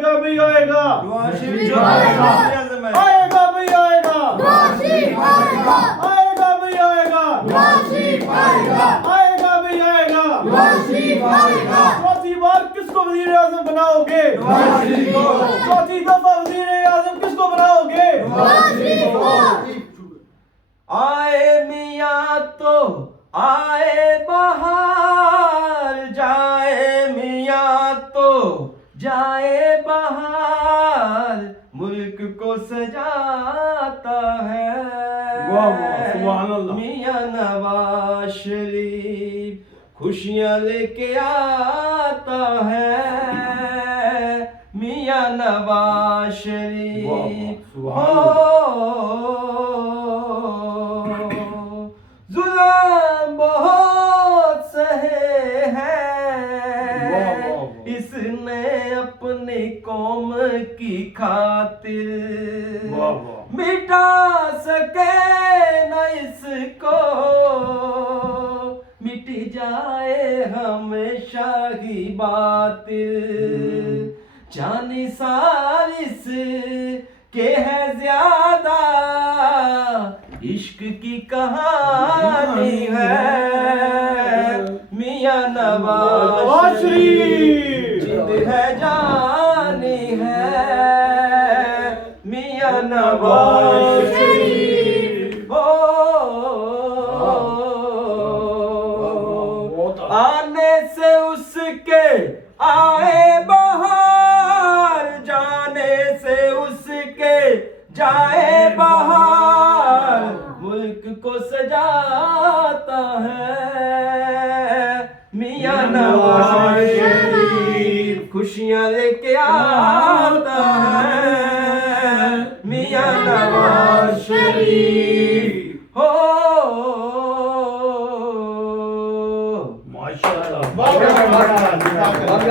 आएगा भी आएगा, नवाज शरीफ आएगा, आएगा भी आएगा, नवाज शरीफ आएगा, आएगा भी आएगा, नवाज शरीफ आएगा, आएगा भी आएगा। नवाज शरीफ आएगा। चौथी बार किसको वजीर आजम बनाओगे? नवाज शरीफ को। चौथी दफा वजीर आजम किसको बनाओगे? नवाज शरीफ को। आए मियाँ तो आए बहार, जाए मियाँ तो जाए बहार, मुल्क को सजाता है वाह वाह, सुभान अल्लाह। मियाँ नवाज शरीफ खुशियाँ लेके आता है, मियाँ नवाज वाह शरीफ वाह, सुभान हो। जुल्म बहुत सहे हैं वाह, वाह, वाह। इसने अपनी कौम की खातिर, वाह, वाह। मिटा सके न इसको, मिट जाए हमेशा ही बातिल। जानी सारिस के है ज्यादा, इश्क की कहानी है मियाँ नवाज शरीफ, जिद है जानी है मियाँ नवाज शरीफ हो। आने से उसके आए बहार, जाने से उसके जाए बहार, मुल्क को सजाता है मियाँ नवाज शरीफ, खुशियाँ लेके आता है मियाँ नवाज शरीफ हो। माशाअल्लाह।